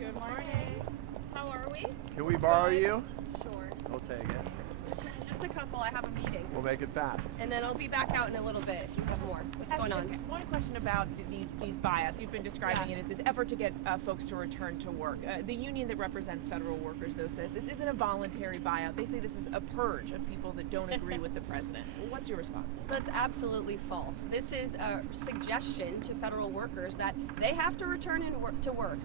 Good morning. How are we? Can we borrow you? Sure. We'll take it. Just a couple. I have a meeting. We'll make it fast. And then I'll be back out in a little bit if you have more. What's going on? One question about these buyouts. You've been describing it as this effort to get folks to return to work. The union that represents federal workers, though, says this isn't a voluntary buyout. They say this is a purge of people that don't agree with the president. What's your response? That's absolutely false. This is a suggestion to federal workers that they have to return to work.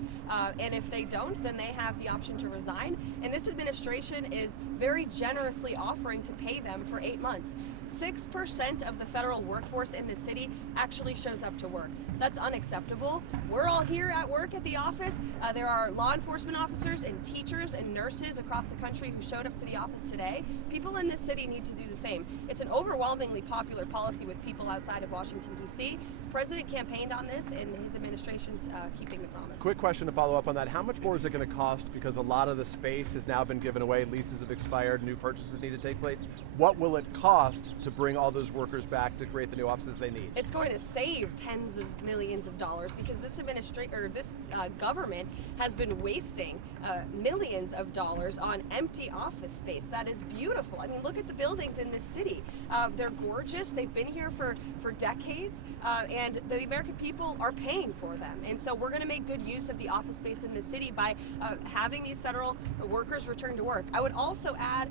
And if they don't, then they have the option to resign. And this administration is very generously offering to pay them for 8 months. 6% of the federal workforce in the city actually shows up to work. That's unacceptable. We're all here at work at the office. There are law enforcement officers and teachers and nurses across the country who showed up to the office today. People in this city need to do the same. It's an overwhelmingly popular policy with people outside of Washington, D.C. The president campaigned on this, and his administration's keeping the promise. Quick question to follow up on that. How much more is it going to cost? Because a lot of the space has now been given away, leases have expired, new purchases need to take place. What will it cost to bring all those workers back to create the new offices they need? It's going to save tens of millions of dollars because this government has been wasting millions of dollars on empty office space. That is beautiful. I mean, look at the buildings in this city. They're gorgeous. They've been here for decades, and the American people are paying for them. And so we're going to make good use of the office space in the city by having these federal workers return to work. I would also add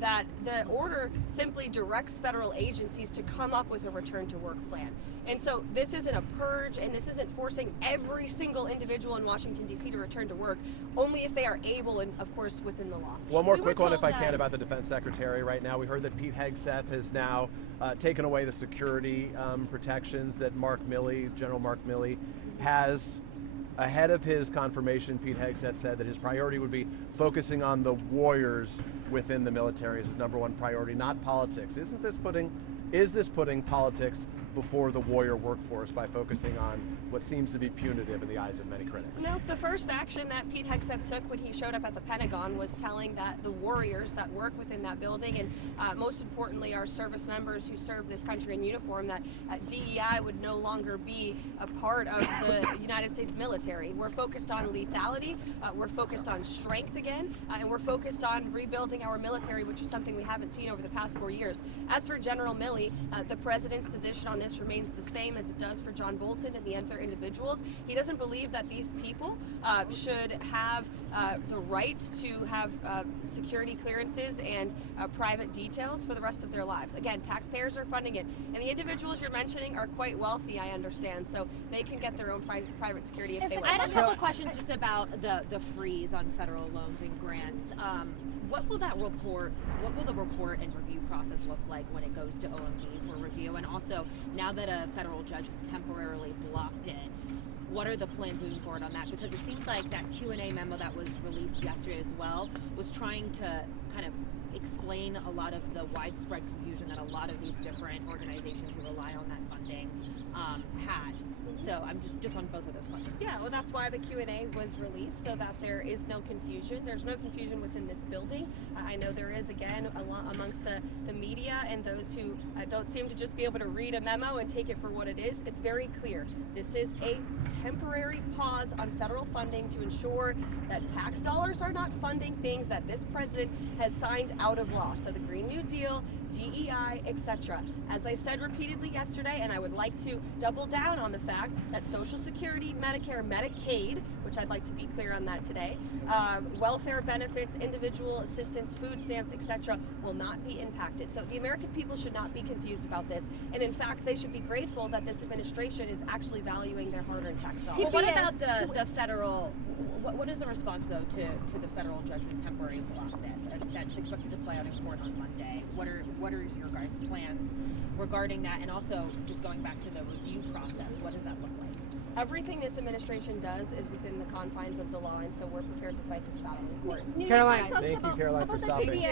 that the order simply directs federal agencies to come up with a return to work plan. And so this isn't a purge, and this isn't forcing every single individual in Washington, D.C. to return to work, only if they are able and, of course, within the law. One more quick one, if I can, about the defense secretary right now. We heard that Pete Hegseth has now taken away the security protections that General Mark Milley has. Ahead of his confirmation, Pete Hegseth said that his priority would be focusing on the warriors within the military as his #1 priority, not politics. Is this putting politics before the warrior workforce by focusing on what seems to be punitive in the eyes of many critics? No, the first action that Pete Hegseth took when he showed up at the Pentagon was telling that the warriors that work within that building, and most importantly our service members who serve this country in uniform, that DEI would no longer be a part of the United States military. We're focused on lethality, we're focused on strength again, and we're focused on rebuilding our military, which is something we haven't seen over the past 4 years. As for General Milley, the president's position on this remains the same as it does for John Bolton and the other individuals. He doesn't believe that these people should have the right to have security clearances and private details for the rest of their lives. Again, taxpayers are funding it, and the individuals you're mentioning are quite wealthy, I understand, so they can get their own private security if they wish. I have a couple of questions just about the freeze on federal loans and grants. What will the report and review process look like when it goes to OMB for review? And also, now that a federal judge has temporarily blocked it, what are the plans moving forward on that? Because it seems like that Q&A memo that was released yesterday as well was trying to kind of explain a lot of the widespread confusion that a lot of these different organizations who rely on that funding had. So I'm just on both of those questions. Yeah, well, that's why the Q&A was released, so that there is no confusion. There's no confusion within this building. I know there is, again, amongst the media and those who don't seem to just be able to read a memo and take it for what it is. It's very clear. This is a temporary pause on federal funding to ensure that tax dollars are not funding things that this president has signed out of law. So the Green New Deal, DEI, etc. As I said repeatedly yesterday, and I would like to double down on the fact that Social Security, Medicare, Medicaid, which I'd like to be clear on that today, welfare benefits, individual assistance, food stamps, etc. will not be impacted. So the American people should not be confused about this, and in fact they should be grateful that this administration is actually valuing their hard-earned tax dollars. Well, what about the federal, what is the response though to the federal judge who's temporarily blocked this, that's expected to play out in court on Monday? What are your guys' plans regarding that, and also just going back to the review process, what does that look like? Everything this administration does is within the confines of the law, and so we're prepared to fight this battle in court. Caroline, thank you, Caroline, for stopping.